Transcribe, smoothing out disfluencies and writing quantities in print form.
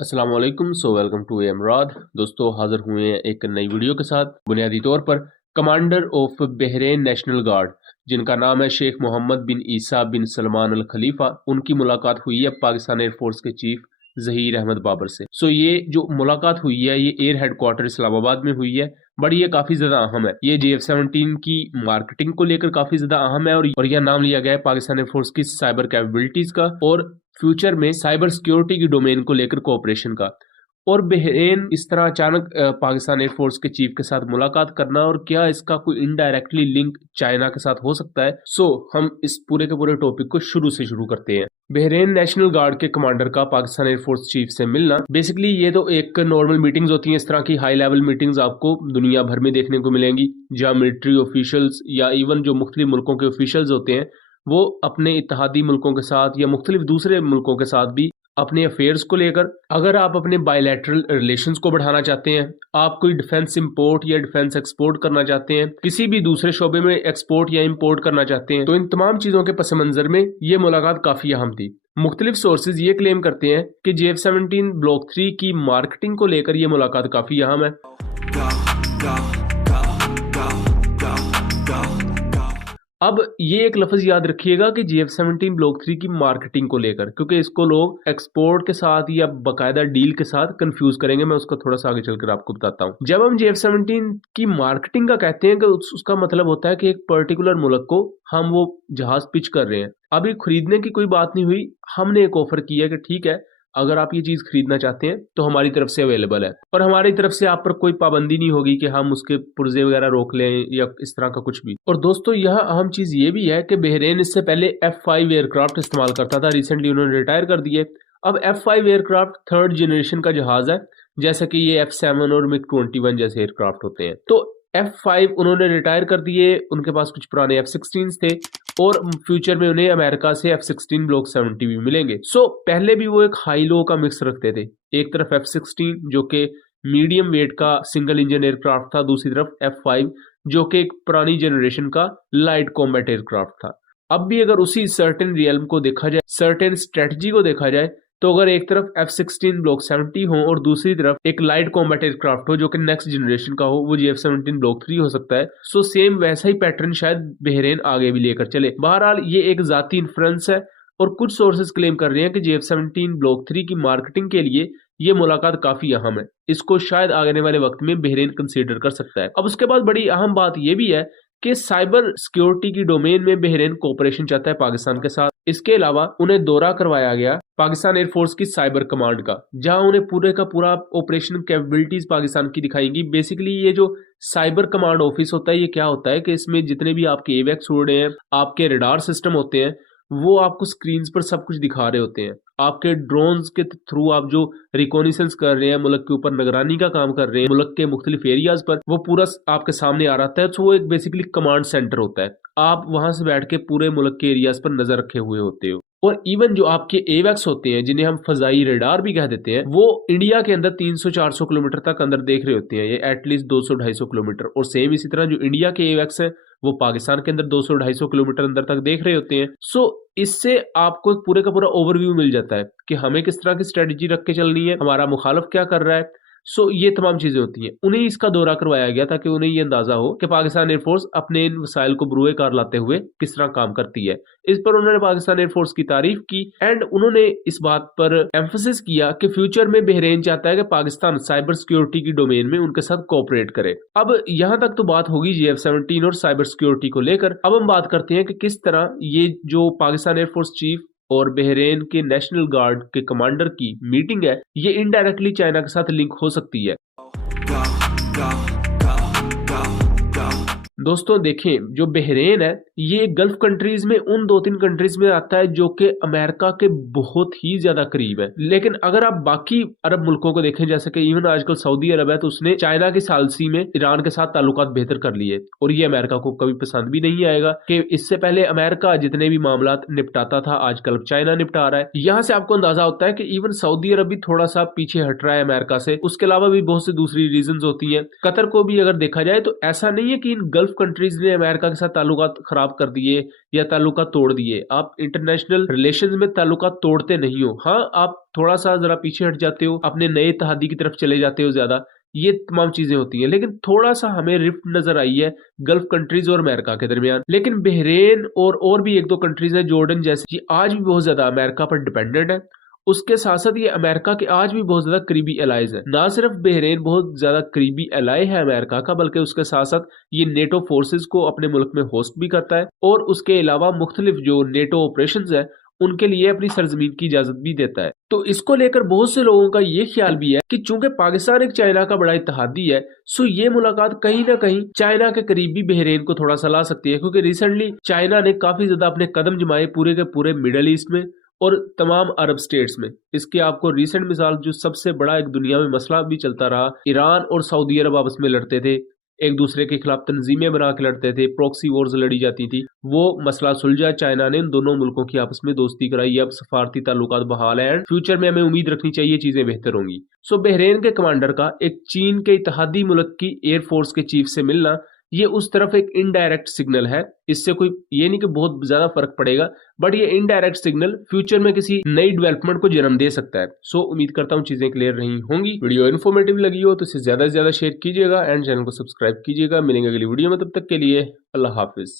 अस्सलाम वालेकुम। Welcome to एमराद। दोस्तों हाजिर हुए हैं एक नई वीडियो के साथ। बुनियादी तौर पर commander of Bahrain national guard जिनका नाम है शेख मोहम्मद बिन ईसा बिन सलमान अल खलीफा, उनकी मुलाकात हुई है पाकिस्तान एयरफोर्स के चीफ जहीर अहमद बाबर से। ये जो मुलाकात हुई है ये एयर हेडक्वार्टर इस्लामाबाद में हुई है। बड़ी ये काफी ज्यादा अहम है। ये JF-17 की मार्केटिंग को लेकर काफी ज्यादा अहम है और यह नाम लिया गया है पाकिस्तान एयरफोर्स की साइबर कैपेबिलिटीज का और फ्यूचर में साइबर सिक्योरिटी की डोमेन को लेकर कोऑपरेशन का। और बहरेन इस तरह अचानक पाकिस्तान एयरफोर्स के चीफ के साथ मुलाकात करना, और क्या इसका कोई इनडायरेक्टली लिंक चाइना के साथ हो सकता है। हम इस पूरे के पूरे टॉपिक को शुरू करते हैं। बहरेन नेशनल गार्ड के कमांडर का पाकिस्तान एयरफोर्स चीफ से मिलना, बेसिकली ये तो एक नॉर्मल मीटिंग्स होती हैं। इस तरह की हाई लेवल मीटिंग्स आपको दुनिया भर में देखने को मिलेंगी, जहां मिलिट्री ऑफिशियल्स या इवन जो मुख्तलिफ मुल्कों के ऑफिशियल्स होते हैं वो अपने इत्तेहादी मुल्कों के साथ या मुख्तलिफ दूसरे मुल्कों के साथ भी अपने अफेयर्स को लेकर, अगर आप अपने बायलैटरल रिलेशंस को बढ़ाना चाहते हैं, आप कोई डिफेंस इंपोर्ट या डिफेंस एक्सपोर्ट करना चाहते हैं, किसी भी दूसरे शोबे में एक्सपोर्ट या इंपोर्ट करना चाहते हैं, तो इन तमाम चीजों के पस मंजर में ये मुलाकात काफी अहम थी। मुख्तलिफ सोर्सेज ये क्लेम करते हैं कि JF-17 ब्लॉक 3 की मार्केटिंग को लेकर यह मुलाकात काफी अहम है। अब ये एक लफ्ज याद रखिएगा कि JF-17 ब्लॉक 3 की मार्केटिंग को लेकर, क्योंकि इसको लोग एक्सपोर्ट के साथ या बकायदा डील के साथ कंफ्यूज करेंगे। मैं उसको थोड़ा सा आगे चलकर आपको बताता हूँ। जब हम JF-17 की मार्केटिंग का कहते हैं कि उसका मतलब होता है कि एक पर्टिकुलर मुल्क को हम वो जहाज पिच कर रहे हैं। अभी खरीदने की कोई बात नहीं हुई, हमने एक ऑफर किया कि ठीक है, अगर आप ये चीज खरीदना चाहते हैं तो हमारी तरफ से अवेलेबल है, और हमारी तरफ से आप पर कोई पाबंदी नहीं होगी कि हम उसके पुर्जे वगैरह रोक लें या इस तरह का कुछ भी। और दोस्तों यह अहम चीज ये भी है कि बहरेन इससे पहले F5 एयरक्राफ्ट इस्तेमाल करता था। रिसेंटली उन्होंने रिटायर कर दिए। अब F5 एयरक्राफ्ट थर्ड जनरेशन का जहाज है, जैसा कि ये F7 और MiG-21 जैसे एयरक्राफ्ट होते हैं। तो F5 उन्होंने रिटायर कर दिए, उनके पास कुछ पुराने F-16 थे और फ्यूचर में उन्हें अमेरिका से F-16 ब्लॉक 70 भी मिलेंगे। पहले भी वो एक हाई लो का मिक्स रखते थे। एक तरफ F-16 जो कि मीडियम वेट का सिंगल इंजन एयरक्राफ्ट था, दूसरी तरफ F5 जो कि एक पुरानी जनरेशन का लाइट कॉम्बैट एयरक्राफ्ट था। अब भी अगर उसी सर्टेन रियल्म को देखा जाए, सर्टेन स्ट्रेटजी को देखा जाए, तो अगर एक तरफ F-16 ब्लॉक 70 हो और दूसरी तरफ एक लाइट कॉम्बैट एयरक्राफ्ट हो जो कि नेक्स्ट जनरेशन का हो, वो JF-17 ब्लॉक 3 हो सकता है। सेम वैसा ही पैटर्न शायद बहरेन आगे भी लेकर चले। बहरहाल ये एक जाती इन्फ्लुएंस है और कुछ सोर्सेज क्लेम कर रहे हैं कि JF-17 ब्लॉक 3 की मार्केटिंग के लिए ये मुलाकात काफी अहम है। इसको शायद आने वाले वक्त में बहरेन कंसीडर कर सकता है। अब उसके बाद बड़ी अहम बात यह भी है कि साइबर सिक्योरिटी की डोमेन में बहरेन कोऑपरेशन चाहता है पाकिस्तान के साथ। इसके अलावा उन्हें दौरा करवाया गया पाकिस्तान एयरफोर्स की साइबर कमांड का, जहां उन्हें पूरे का पूरा ऑपरेशन कैपेबिलिटीज पाकिस्तान की दिखाएंगी। बेसिकली ये जो साइबर कमांड ऑफिस होता है, ये क्या होता है कि इसमें जितने भी आपके एवेक्स उड़ रहे हैं, आपके रडार सिस्टम होते हैं, वो आपको स्क्रीन पर सब कुछ दिखा रहे होते हैं। आपके ड्रोन्स के थ्रू आप जो रिकॉनिसेंस कर रहे हैं, मुल्क के ऊपर निगरानी का काम कर रहे हैं, मुल्क के मुख्तलिफ एरियाज पर, वो पूरा आपके सामने आ रहा है। वो एक बेसिकली कमांड सेंटर होता है। आप वहां से बैठ के पूरे मुल्क के एरियाज पर नजर रखे हुए होते हो। और इवन जो आपके एवेक्स होते हैं, जिन्हें हम फजाई रेडार भी कह देते हैं, वो इंडिया के अंदर 300-400 किलोमीटर तक अंदर देख रहे होते हैं, ये एटलीस्ट 200-250 किलोमीटर। और सेम इसी तरह जो इंडिया के एवेक्स हैं वो पाकिस्तान के अंदर 200-250 किलोमीटर अंदर तक देख रहे होते हैं। इससे आपको पूरे का पूरा ओवरव्यू मिल जाता है कि हमें किस तरह की स्ट्रेटजी रख के चलनी है, हमारा मुखालिफ क्या कर रहा है। ये तमाम चीजें होती हैं। उन्हें इसका दौरा करवाया गया ताकि उन्हें ये अंदाजा हो कि पाकिस्तान एयरफोर्स अपने इन वसाइल को बुरुए कार लाते हुए किस तरह काम करती है। इस पर उन्होंने पाकिस्तान एयरफोर्स की तारीफ की एंड उन्होंने इस बात पर एम्फेसिस किया कि फ्यूचर में बहरेन चाहता है कि पाकिस्तान साइबर सिक्योरिटी की डोमेन में उनके साथ कोऑपरेट करे। अब यहां तक तो बात होगी JF-17 और साइबर सिक्योरिटी को लेकर। अब हम बात करते हैं कि किस तरह ये जो पाकिस्तान एयरफोर्स चीफ और बहरेन के नेशनल गार्ड के कमांडर की मीटिंग है, ये इनडायरेक्टली चाइना के साथ लिंक हो सकती है। दोस्तों देखें, जो बहरेन है ये गल्फ कंट्रीज में उन 2-3 कंट्रीज में आता है जो कि अमेरिका के बहुत ही ज्यादा करीब है। लेकिन अगर आप बाकी अरब मुल्कों को देखें, जैसे कि इवन आजकल सऊदी अरब है, तो उसने चाइना की सालसी में ईरान के साथ ताल्लुकात बेहतर कर लिए, और ये अमेरिका को कभी पसंद भी नहीं आएगा कि इससे पहले अमेरिका जितने भी मामला निपटाता था, आजकल चाइना निपटा रहा है। यहाँ से आपको अंदाजा होता है कि इवन सऊदी अरब भी थोड़ा सा पीछे हट रहा है अमेरिका से। उसके अलावा भी बहुत सी दूसरी रीजन होती है। कतर को भी अगर देखा जाए तो ऐसा नहीं है कि इन गल्फ गल्फ कंट्रीज ने अमेरिका के साथ ताल्लुकात खराब कर दिए या ताल्लुकात तोड़ दिए। आप इंटरनेशनल रिलेशंस में ताल्लुकात तोड़ते नहीं हो। हाँ, आप थोड़ा सा जरा पीछे हट जाते हो, अपने नए इत्तेहादी की तरफ चले जाते हो ज्यादा, ये तमाम चीजें होती हैं। लेकिन थोड़ा सा हमें रिफ्ट नजर आई है गल्फ कंट्रीज और अमेरिका के दरमियान। लेकिन बहरेन और भी एक दो कंट्रीज हैं, जॉर्डन जैसे, ये आज भी बहुत ज्यादा अमेरिका पर डिपेंडेंट है। उसके साथ साथ ये अमेरिका के आज भी बहुत ज्यादा करीबी एलाइज है। ना सिर्फ बहरेन बहुत ज्यादा करीबी एलाई है अमेरिका का, बल्कि उसके साथ साथ ये नेटो फोर्सेस को अपने मुल्क में होस्ट भी करता है और उसके अलावा मुख्तलिफ जो नेटो ऑपरेशंस है उनके लिए अपनी सरजमीन की इजाजत भी देता है। तो इसको लेकर बहुत से लोगों का ये ख्याल भी है कि चूंकि पाकिस्तान एक चाइना का बड़ा इत्तेहादी है, सो ये मुलाकात कहीं ना कहीं चाइना के करीब भी बहरेन को थोड़ा सा ला सकती है, क्योंकि रिसेंटली चाइना ने काफी ज्यादा अपने कदम जमाए पूरे के पूरे मिडल ईस्ट में और तमाम अरब स्टेट्स में। इसके आपको रिसेंट मिसाल, जो सबसे बड़ा एक दुनिया में मसला भी चलता रहा, ईरान और सऊदी अरब आपस में लड़ते थे, एक दूसरे के खिलाफ तंजीमें बना के लड़ते थे, प्रॉक्सी वॉर्स लड़ी जाती थी, वो मसला सुलझा, चाइना ने इन दोनों मुल्कों की आपस में दोस्ती कराई, अब सफारती ताल्लुकात बहाल है एंड फ्यूचर में हमें उम्मीद रखनी चाहिए चीजें बेहतर होंगी। सो बहरेन के कमांडर का एक चीन के इत्तेहादी मुल्क की एयरफोर्स के चीफ से मिलना, ये उस तरफ एक इनडायरेक्ट सिग्नल है। इससे कोई ये नहीं कि बहुत ज्यादा फर्क पड़ेगा, बट ये इनडायरेक्ट सिग्नल फ्यूचर में किसी नई डेवलपमेंट को जन्म दे सकता है। सो उम्मीद करता हूँ चीजें क्लियर रही होंगी। वीडियो इन्फॉर्मेटिव लगी हो तो इसे ज्यादा से ज्यादा शेयर कीजिएगा एंड चैनल को सब्सक्राइब कीजिएगा। मिलेंगे अगली वीडियो में, तब तक के लिए अल्लाह हाफिज।